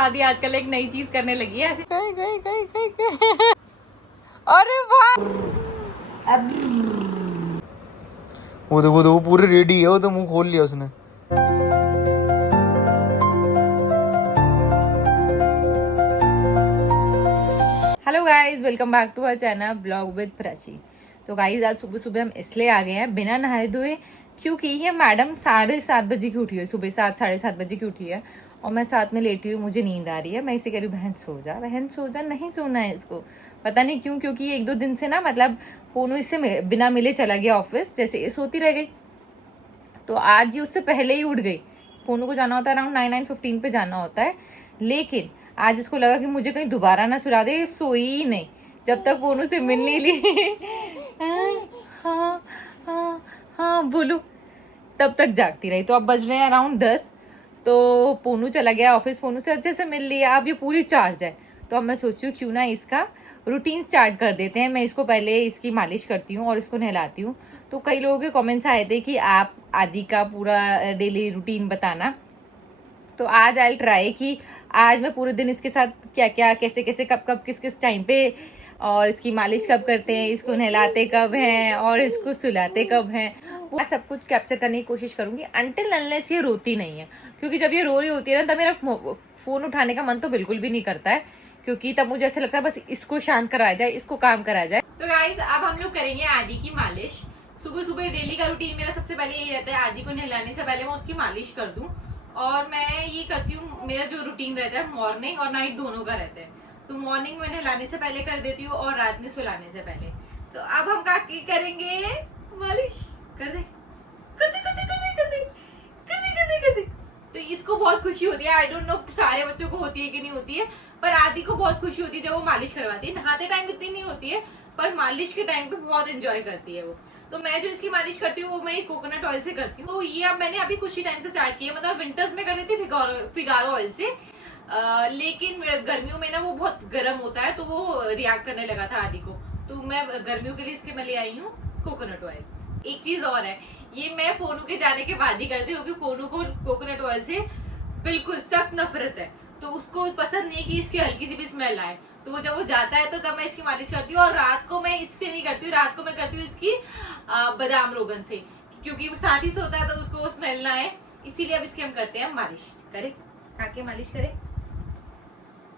आदि आजकल एक नई चीज करने लगी है। अरे वाह, वो देखो पूरी रेडी है, वो तो मुंह खोल लिया उसने। Hello guys, welcome back to our channel vlog with Prachi. तो गाइज आज सुबह सुबह हम इसलिए आ गए हैं बिना नहाए धोए, क्योंकि ये मैडम 7:30 बजे की उठी है, सुबह 7-7:30 बजे की उठी है और मैं साथ में लेटी हुई, मुझे नींद आ रही है। मैं इसे कह रही हूँ बहन सो जा, बहन सो जा, नहीं सोना है इसको। पता नहीं क्यों, क्योंकि 1-2 दिन से ना मतलब पोनू इससे बिना मिले चला गया ऑफिस, जैसे ये सोती रह गई। तो आज ये उससे पहले ही उठ गई। पोनू को जाना होता है अराउंड 9-9:15 पे जाना होता है, लेकिन आज इसको लगा कि मुझे कहीं दोबारा ना सुला दे, सोई ही नहीं जब तक पोनू से मिल नहीं ली। हाँ हाँ हाँ बोलो, तब तक जागती रही। तो अब बज रहे हैं अराउंड 10। तो पोनू चला गया ऑफिस, पोनू से अच्छे से मिल लिया, अब ये पूरी चार्ज है। तो अब मैं सोची हूँ क्यों ना इसका रूटीन स्टार्ट कर देते हैं। मैं इसको पहले इसकी मालिश करती हूँ और इसको नहलाती हूँ। तो कई लोगों के कमेंट्स आए थे कि आप आदि का पूरा डेली रूटीन बताना। तो आज आई ट्राई कि आज मैं पूरे दिन इसके साथ क्या क्या, कैसे कैसे, कब कब, किस किस टाइम पे, और इसकी मालिश कब करते हैं, इसको नहलाते कब हैं और इसको सुलाते कब हैं, वो सब कुछ कैप्चर करने की कोशिश करूंगी अनटिल अनलेस ये रोती नहीं है। क्योंकि जब ये रो रही होती है ना, तब मेरा फोन उठाने का मन तो बिल्कुल भी नहीं करता है, क्योंकि तब मुझे ऐसा लगता है बस इसको शांत कराया जाए, इसको काम कराया जाए। तो गाइस अब हम लोग करेंगे आदि की मालिश। सुबह सुबह डेली का रूटीन मेरा सबसे पहले यही रहता है, आदि को नहलाने से पहले मैं उसकी मालिश कर दूं। और मैं ये करती हूँ, मेरा जो रूटीन रहता है मॉर्निंग और नाइट दोनों का रहता है। तो मॉर्निंग में नहलाने से पहले कर देती हूँ और रात में सुलाने से पहले। तो अब हम काकी करेंगे मालिश। कर दे कर दे कर दे कर दे कर दे कर दे कर दे कर दे। तो इसको बहुत खुशी होती है, आई डोंट नो सारे बच्चों को होती है कि नहीं होती है, पर आदि को बहुत खुशी होती है जब वो मालिश करवाती है। नहाते टाइम इतनी नहीं होती है, पर मालिश के टाइम पे बहुत एंजॉय करती है वो। तो मैं जो इसकी मालिश करती हूँ वो मैं कोकोनट ऑयल से करती हूँ। तो ये अब मैंने अभी कुछ ही टाइम से स्टार्ट किया, मतलब विंटर्स में कर देती फिगारो ऑयल से, लेकिन गर्मियों में ना वो बहुत गर्म होता है तो वो रिएक्ट करने लगा था आदि को। तो मैं गर्मियों के लिए इसके मैं ले आई हूँ कोकोनट ऑयल। एक चीज और है, ये मैं पोनू के जाने के बाद ही करती हूँ, क्योंकि पोनू को कोकोनट ऑयल से बिल्कुल सख्त नफरत है। तो उसको पसंद नहीं कि इसकी हल्की सी भी स्मेल आए। तो वो जब वो जाता है तो तब मैं इसकी मालिश करती हूँ। और रात को मैं इससे नहीं करती हूँ, रात को मैं करती हूँ इसकी बादाम रोगन से, क्योंकि वो साथ ही सोता है तो उसको स्मेल ना आए, इसीलिए अब इसकी हम करते हैं मालिश। करे काके मालिश करे,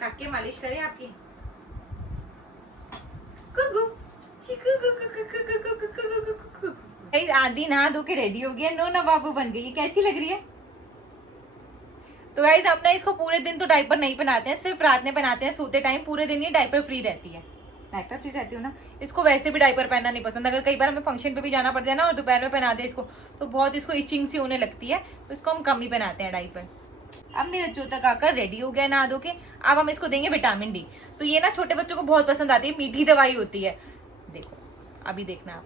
काके मालिश करे आपकी। आदि नहा धो के रेडी हो गया, नो ना बाबू बन गई। कैसी लग रही है? तो गाइस अब ना इसको पूरे दिन तो डायपर नहीं पहनाते हैं, सिर्फ रात में पहनाते हैं सोते टाइम। पूरे दिन ये डायपर फ्री रहती है, डायपर फ्री रहती हूँ ना। इसको वैसे भी डायपर पहनना नहीं पसंद। अगर कई बार हमें फंक्शन पे भी जाना पड़ जाए ना और दोपहर में पहना दे इसको, तो बहुत इसको इचिंग सी होने लगती है, तो इसको हम कम ही पहनाते हैं डायपर। अब मेरा चौथा काका रेडी हो गया नहा धो के। अब हम इसको देंगे विटामिन डी। तो ये ना छोटे बच्चों को बहुत पसंद आती है, मीठी दवाई होती है। देखो अभी देखना आप,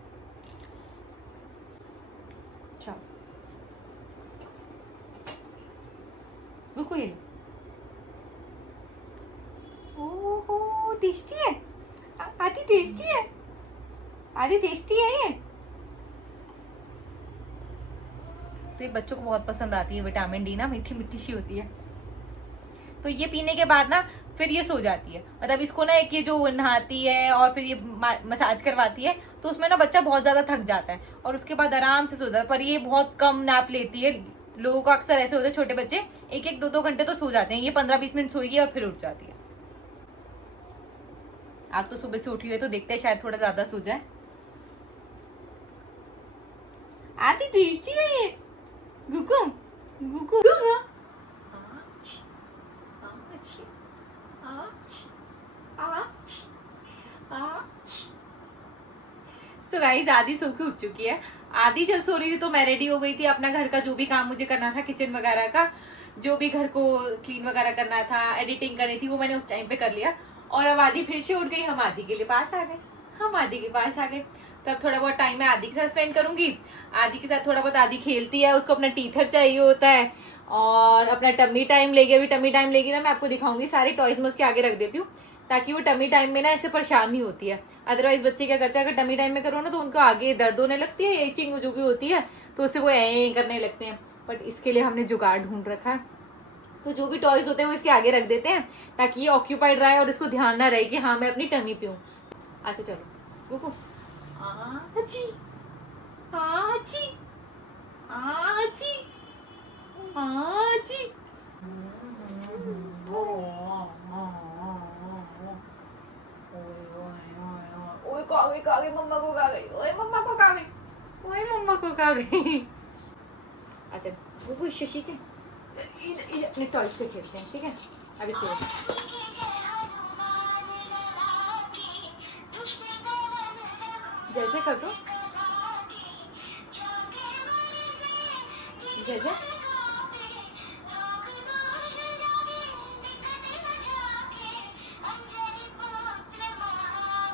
रुको ये। ओहो टेस्टी है, आदि टेस्टी है, आदि टेस्टी है ये। तो ये बच्चों को बहुत पसंद आती है विटामिन डी ना, मीठी मीठी सी होती है। तो ये पीने के बाद ना फिर ये सो जाती है। मतलब इसको ना एक ये जो नहाती है और फिर ये मसाज करवाती है, तो उसमें ना बच्चा बहुत ज्यादा थक जाता है और उसके बाद आराम से सो जाता है। पर ये बहुत कम नैप लेती है। लोगों का अक्सर ऐसे होता है, छोटे बच्चे 1-2 घंटे तो सो जाते हैं, ये 15-20 मिनट सोएगी और फिर उठ जाती है। आप तो सुबह से उठी हुई है तो देखते हैं शायद थोड़ा ज्यादा सो जाए। आदि टेस्टी है ये, गुकु गुकु गुकु। सो गाइस आदि सो के उठ चुकी है। आदि जब सो रही थी तो मैं रेडी हो गई थी, अपना घर का जो भी काम मुझे करना था, किचन वगैरह का जो भी घर को क्लीन वगैरह करना था, एडिटिंग करनी थी, वो मैंने उस टाइम पे कर लिया। और अब आदि फिर से उठ गई, हम आदि के लिए पास आ गए, हम आदि के पास आ गए। तब थोड़ा बहुत टाइम मैं आदि के साथ स्पेंड करूंगी। आदि के साथ थोड़ा बहुत आदि खेलती है, उसको अपना टीथर चाहिए होता है और अपना टमी टाइम लेगी। अभी टमी टाइम लेगी ना, मैं आपको दिखाऊंगी, सारे टॉयज में उसके आगे रख देती हूँ ताकि वो टमी टाइम में ना ऐसे परेशान नहीं होती है। अदरवाइज बच्चे क्या करते हैं, अगर टमी टाइम में करो ना तो उनको आगे दर्द होने लगती है, इचिंग जो भी होती है, तो उससे वो करने लगते हैं। बट इसके लिए हमने जुगाड़ ढूंढ रखा है। तो जो भी टॉयज होते हैं वो इसके आगे रख देते हैं ताकि ये ऑक्यूपाइड रहे और इसको ध्यान ना रहे कि हाँ मैं अपनी टमी पे हूँ। अच्छा चलो रुको। आची आची आची आची। ओए खा गई मम्मा को खा गई। ओए मम्मा को खा गई। ओए मम्मा को खा गई। अच्छा वो शशि के अपने टॉय से खेलते हैं, ठीक है? अब इसको जैसे कर दो, जैसे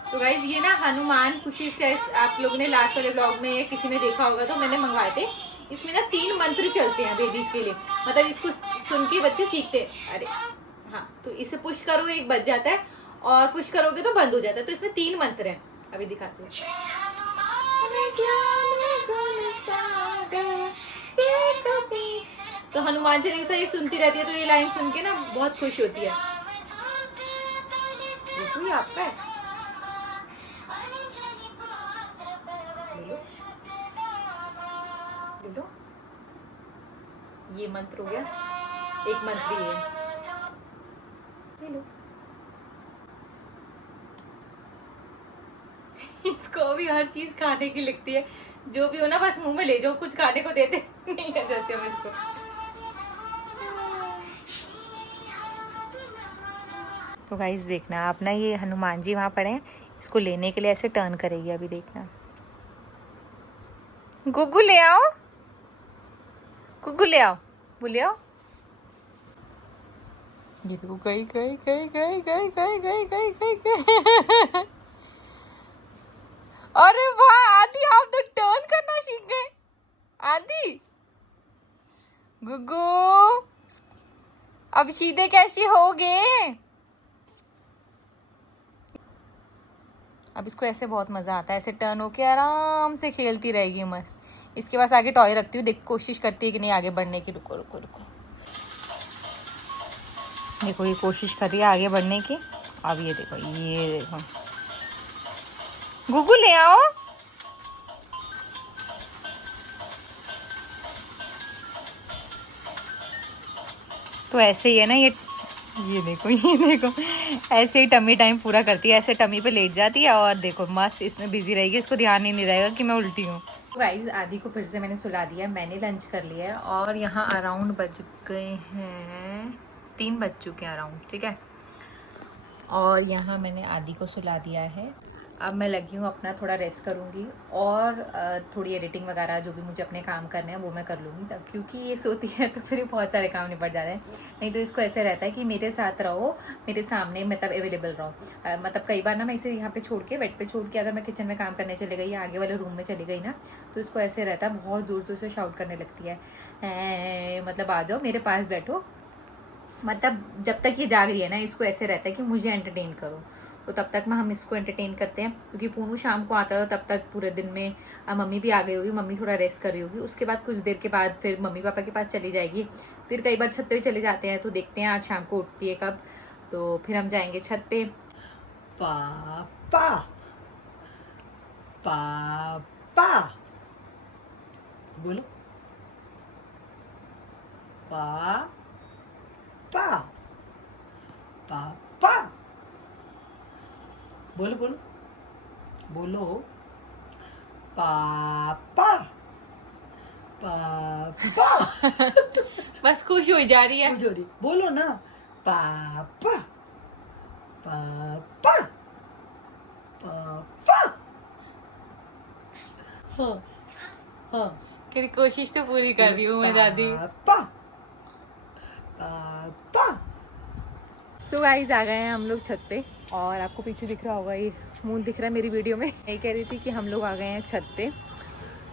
तो गाइज ये ना हनुमान खुशी से आप लोगों ने लास्ट वाले ब्लॉग में किसी ने देखा होगा तो मैंने मंगवाए थे। इसमें ना 3 मंत्र चलते हैं बेबीज के लिए, मतलब इसको सुन के बच्चे सीखते हैं। अरे हाँ, तो इसे पुश करो एक बज जाता है और पुश करोगे तो बंद हो जाता है। तो इसमें 3 मंत्र हैं, अभी दिखाते हैं। तो हनुमान चालीसा ये सुनती रहती है तो ये लाइन सुन के ना बहुत खुश होती है। ये आपका है, लो। ये मंत्र हो गया, एक मंत्र ये लो। इसको भी हर चीज खाने की लगती है, जो भी हो ना बस मुंह में ले जाओ, कुछ खाने को देते नहीं है जैसे हम इसको। तो गाइस देखना आप ना, ये हनुमान जी वहां पड़े हैं, इसको लेने के लिए ऐसे टर्न करेगी। अभी देखना, गुग्गू ले आओ, गुग्गू ले आओ, वो ले आओ। ये तो गई गई गई गई गई गई गई गई गई गई। अरे वाह आदि, आप तो टर्न करना सीख गए। आदि गुग्गू अब सीधे कैसे होगे? अब इसको ऐसे बहुत मजा आता है, ऐसे टर्न होके आराम से खेलती रहेगी मस्त। इसके पास आगे टॉय रखती हूँ, देख कोशिश करती है कि नहीं आगे बढ़ने की। रुको रुको रुको, देखो ये कोशिश कर रही है आगे बढ़ने की। अब ये देखो, ये देखो, गुग्गू ले आओ। तो ऐसे ही है ना ये देखो, ये देखो ऐसे ही टमी टाइम पूरा करती है, ऐसे टमी पे लेट जाती है और देखो मस्त इसमें बिजी रहेगी, इसको ध्यान ही नहीं रहेगा कि मैं उल्टी हूँ। गाइस आदि को फिर से मैंने सुला दिया, मैंने लंच कर लिया है और यहाँ अराउंड बज गए हैं 3 बज चुके हैं अराउंड, ठीक है? और यहाँ मैंने आदि को सुला दिया है। अब मैं लगी हूँ अपना थोड़ा रेस्ट करूँगी और थोड़ी एडिटिंग वगैरह जो भी मुझे अपने काम करने हैं वो मैं कर लूँगी, तब क्योंकि ये सोती है तो फिर बहुत सारे काम निपट जाते हैं। नहीं तो इसको ऐसे रहता है कि मेरे साथ रहो, मेरे सामने मतलब अवेलेबल रहो। मतलब कई बार ना मैं इसे यहाँ पे छोड़ के, बेड पे छोड़ के अगर मैं किचन में काम करने चली गई या आगे वाले रूम में चली गई ना, तो इसको ऐसे रहता है, बहुत ज़ोर ज़ोर से शाउट करने लगती है, मतलब आ जाओ मेरे पास बैठो। मतलब जब तक ये जाग रही है ना, इसको ऐसे रहता है कि मुझे एंटरटेन करो, तो तब तक हम इसको एंटरटेन करते हैं। क्योंकि पूनू शाम को आता है, तब तक पूरे दिन में मम्मी भी आ गई होगी, मम्मी थोड़ा रेस्ट कर रही होगी। उसके बाद कुछ देर के बाद फिर मम्मी पापा के पास चली जाएगी। फिर कई बार छत पे भी चले जाते हैं, तो देखते हैं आज शाम को उठती है कब, तो फिर हम जाएंगे छत पे। पापा पापा बोलो, पापा पापा बोलो बोलो बोलो, पापा पापा। बस खुश हो जा रही है, जोड़ी बोलो ना, पापा पापा पापा। हाँ हाँ, मेरी कोशिश तो पूरी कर रही हूँ मैं दादी। पापा पापा। सो गाइस आ गए हैं हम लोग छत पे और आपको पीछे दिख रहा होगा, ये मून दिख रहा है मेरी वीडियो में। यही कह रही थी कि हम लोग आ गए हैं छत पे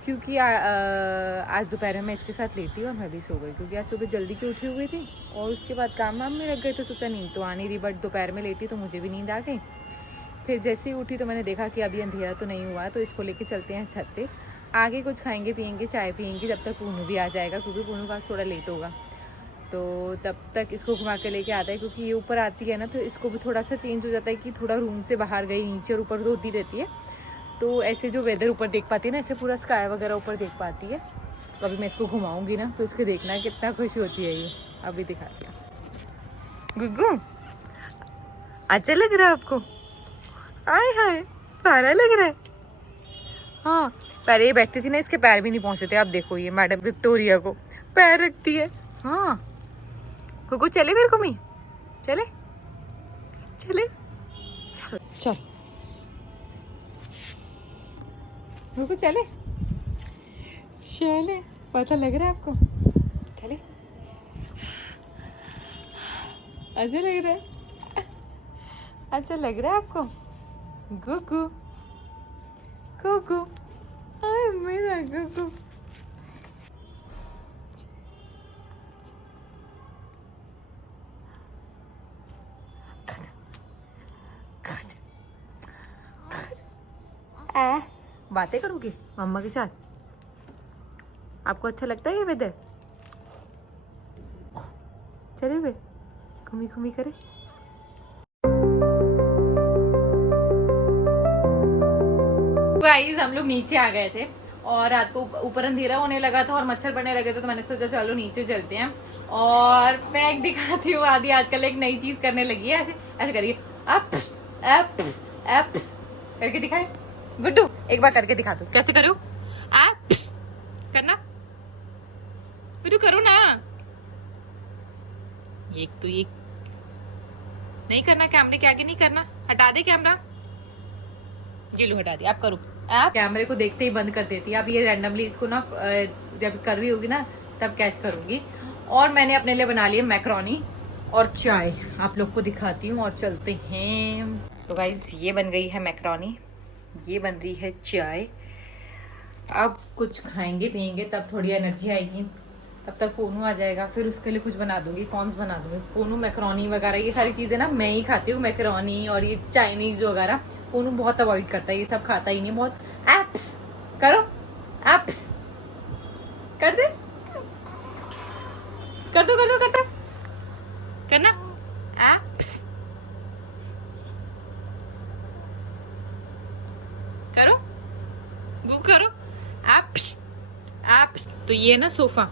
क्योंकि आज दोपहर में मैं इसके साथ लेटी और मैं भी सो गई, क्योंकि आज सुबह जल्दी की उठी हुई थी और उसके बाद काम वाम में लग गए, तो सोचा नींद तो आ नहीं रही, बट दोपहर में लेटी तो मुझे भी नींद आ गई। फिर जैसे ही उठी तो मैंने देखा कि अभी अंधेरा तो नहीं हुआ, तो इसको लेके चलते हैं छत पे। आगे कुछ खाएंगे पियेंगे, चाय पियेंगे, जब तक पूनू भी आ जाएगा, क्योंकि पूनू का थोड़ा लेट होगा। तो तब तक इसको घुमा के लेके आता है, क्योंकि ये ऊपर आती है ना तो इसको भी थोड़ा सा चेंज हो जाता है कि थोड़ा रूम से बाहर गई, नीचे और ऊपर तो होती रहती है, तो ऐसे जो वेदर ऊपर देख पाती है ना, ऐसे पूरा स्काई वगैरह ऊपर देख पाती है। तो अभी मैं इसको घुमाऊंगी ना तो इसको देखना कितना खुश होती है ये। अभी दिखाती हूँ। गुग्गू अच्छा लग रहा है आपको? आय हाय प्यारा लग रहा है। हाँ पहले ये बैठती थी ना, इसके पैर भी नहीं पहुँचते थे। अब देखो ये मैडम विक्टोरिया को पैर रखती है। हाँ गुग्गू चले मेरे को मी, चले चले चल गुग्गू चले चले, पता लग रहा है आपको? चले अच्छा लग रहा है, अच्छा लग रहा है आपको? गुग्गू गुग्गू आय मेरा गुग्गू। बातें करोगी मम्मा के साथ? आपको अच्छा लगता है ये वेदर? चले वे घूमी घूमी करे। गाइस हम लोग नीचे आ गए थे और रात को ऊपर अंधेरा होने लगा था और मच्छर पड़ने लगे थे, तो मैंने सोचा चलो नीचे चलते हैं। और मैं एक दिखाती हूँ, आदि आजकल एक नई चीज करने लगी है। ऐसे ऐसे करिए, अप्स एप्स एप्स करके दिखाए। गुड्डू एक बार करके दिखा दो, कैसे करो? एप्स करना गुड्डू, करो ना। एक तो ये नहीं करना, कैमरे के आगे नहीं करना, हटा दे कैमरा। ये लो हटा दिया, आप करो। आप कैमरे को देखते ही बंद कर देती है। अब ये रैंडमली इसको ना जब कर रही होगी ना तब कैच करूंगी। और मैंने अपने लिए बना लिया मैक्रोनी और चाय, आप लोग को दिखाती हूँ और चलते हैं। तो गाइज ये बन गई है मैक्रोनी, ये बन रही है चाय। अब कुछ खाएंगे पियेंगे तब थोड़ी एनर्जी आएगी, तब तक पोनू आ जाएगा, फिर उसके लिए कुछ बना दूंगी। कॉर्न्स बना दूंगी। पोनू मैक्रोनी वगैरह ये सारी चीजें ना मैं ही खाती हूँ, मैक्रोनी और ये चाइनीज वगैरह। पोनू बहुत अवॉइड करता है, ये सब खाता ही नहीं बहुत। एप्स करो, एप्स कर दे, कर दो कर दो कर दो, करना एप्स करो, गु करो, एप्स एप्स। तो ये ना सोफा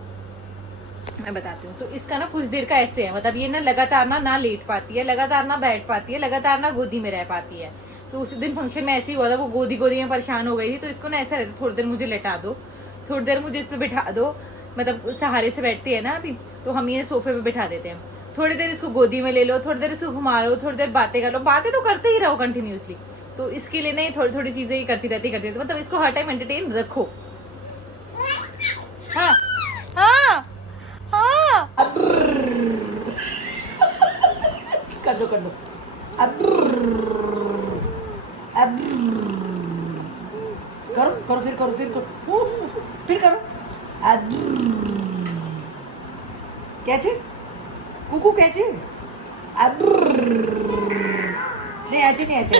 मैं बताती हूँ, तो इसका ना कुछ देर का ऐसे है, मतलब ये ना लगातार ना लेट पाती है, लगातार ना बैठ पाती है, लगातार ना गोदी में रह पाती है। तो उस दिन फंक्शन में ऐसे ही हुआ था, वो गोदी गोदी में परेशान हो गई थी। तो इसको ना ऐसा रहता, थोड़ी देर मुझे लेटा दो, थोड़ी देर मुझे इस पे बिठा दो, मतलब सहारे से बैठती है ना अभी, तो हम ये सोफे पे बिठा देते हैं। थोड़ी देर इसको गोदी में ले लो, थोड़ी देर इसको घुमा लो, थोड़ी देर बातें कर लो। बातें तो करते ही रहो कंटिन्यूअसली। तो इसके लिए ना ये थोड़ी थोड़ी चीजें करती रहती, मतलब इसको हर टाइम एंटरटेन रखो। हाँ हाँ हाँ कर दो करो करो, फिर करो, फिर करो, फिर करो। कैचे कुकू कैचे? नहीं ऐसे नहीं, ऐसे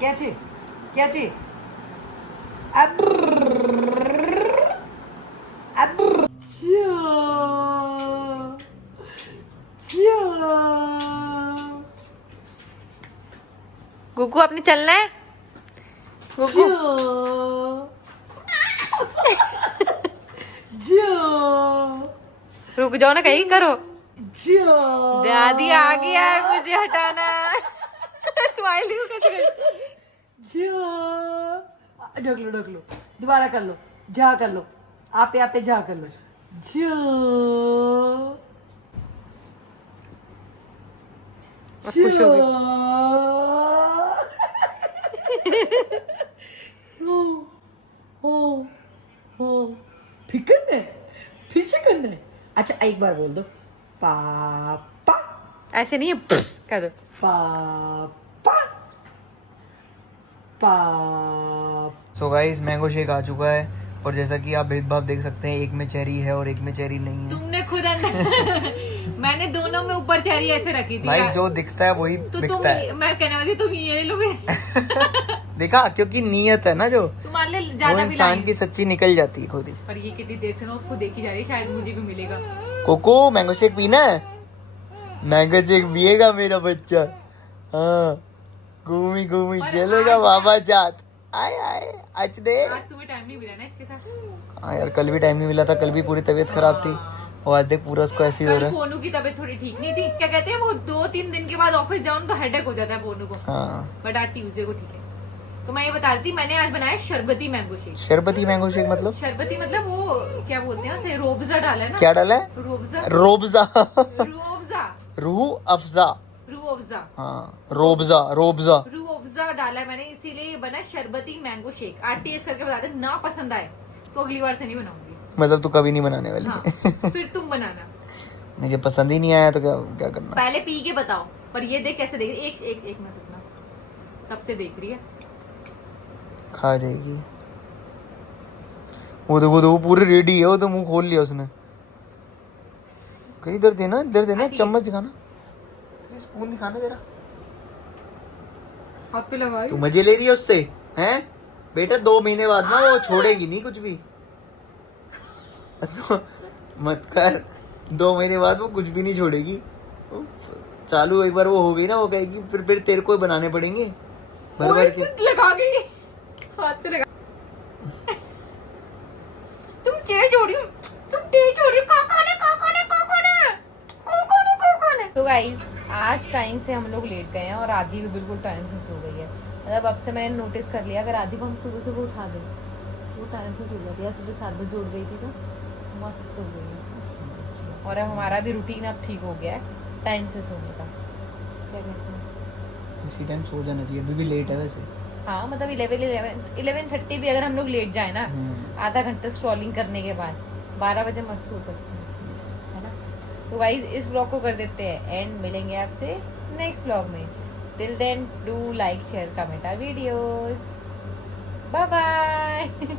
कैचे कैचे? गुग्गू आपने चलना है? गुग्गू रुक जाओ ना, कहीं करो। दादी आ गया है, मुझे हटाना। स्माइल कैसे कर? ढक लो, दोबारा कर लो, जा कर लो, आप पे जा कर लो। खुश हो गई। फिर से करना है। अच्छा एक बार बोल दो, पापा। ऐसे नहीं है, कर दो पापा पापा। सो गाइस मैंगो शेक आ चुका है और जैसा कि आप भेदभाव देख सकते हैं, एक में चेरी है और एक में चेरी नहीं है। तुमने खुद अंदर मैंने दोनों में ऊपर चेरी ऐसे रखी थी भाई यार। जो दिखता है वही तो बिकता है। मैं कहने वाली तुम ये लो देखा, क्योंकि नीयत है ना जो, तुम्हारे लिए वो ज्यादा भी इंसान लाएंगे। की सच्ची निकल जाती है खुद ही। पर ये कितनी देर से ना उसको देखी जा रही है, शायद मुझे भी मिलेगा। कोको मैंगो शेक पीना है? मैंगो शेक पिएगा मेरा बच्चा। हाँ, घूमी घूमी पर चलेगा आज- बाबा जात। आए आए आज दे। आज तुम्हें टाइम नहीं मिला ना इसके साथ। हाँ यार, कल भी टाइम नहीं मिला था, कल भी पूरी तबीयत खराब थी, और आज देख पूरा उसको ऐसे ही हो कल रहा है। पोनू की तबीयत थोड़ी ठीक नहीं थी, क्या कहते हैं वो 2-3 दिन के बाद ऑफिस जाओ तो हेडेक हो जाता है पोनू को। हाँ, बट आज ट्यूसडे को ठीक है। तो मैं ये बता रही थी, मैंने आज बनाया शरबती मैंगो शेक। शरबती मैंगो शेक मतलब? शरबती मतलब वो क्या बोलते हैं उसे, रोबजा डाला है ना। क्या डाला है? रोबजा। रोबजा। रोबजा। रूह अफजा। रूअफ़ज़ा। हाँ, रोबजा रोबजा। रूअफ़ज़ा डाला है मैंने, इसीलिए ये बना शरबती मैंगो शेक। आज टेस्ट करके बता दे, ना पसंद आए तो अगली बार से नहीं बनाऊंगी। मतलब तू कभी नहीं बनाने वाली? हाँ, फिर तुम बनाना। मुझे पसंद ही नहीं आया तो क्या क्या करना? पहले पी के बताओ। पर ये देख कैसे देख रही है, एक मिनट रुकना, तब से देख रही है। खा जाएगी वो। देखो पूरी रेडी है वो, तो मुंह खोल लिया उसने। कहीं इधर देना, इधर देना, चम्मच दिखाना, स्पून दिखाना जरा। हाथ पे लगाई। तू मजे ले रही है उससे, हैं बेटा? 2 महीने बाद ना वो छोड़ेगी नहीं कुछ भी। तो मत कर, 2 महीने बाद वो कुछ भी नहीं छोड़ेगी। चालू एक बार वो हो गई ना, वो कहेगी फिर तेरे को ही बनाने पड़ेंगे भर भर के। लगा गई हाथ पे लगा। तुम तेज हो रही हो, तो गाइस आज टाइम से हम लोग लेट गए हैं और आदि भी बिल्कुल टाइम से सो गई है। मतलब अब से मैंने नोटिस कर लिया, अगर आदि को हम सुबह सुबह उठा दें तो वो टाइम से सो जाती है। सुबह 7 बजे उठ गई थी तो मस्त सो गई है। और अब हमारा भी रूटीन अब ठीक हो गया है टाइम से सोने का। क्या कहते हैं? इसी टाइम सो जाना चाहिए, अभी भी लेट है वैसे। हाँ मतलब 11:30 भी अगर हम लोग लेट जाए ना, आधा घंटा स्क्रॉलिंग करने के बाद 12 बजे मस्त हो सकते हैं, है ना। तो गाइस इस ब्लॉग को कर देते हैं एंड, मिलेंगे आपसे नेक्स्ट ब्लॉग में। Till then do like share comment our videos. Bye bye.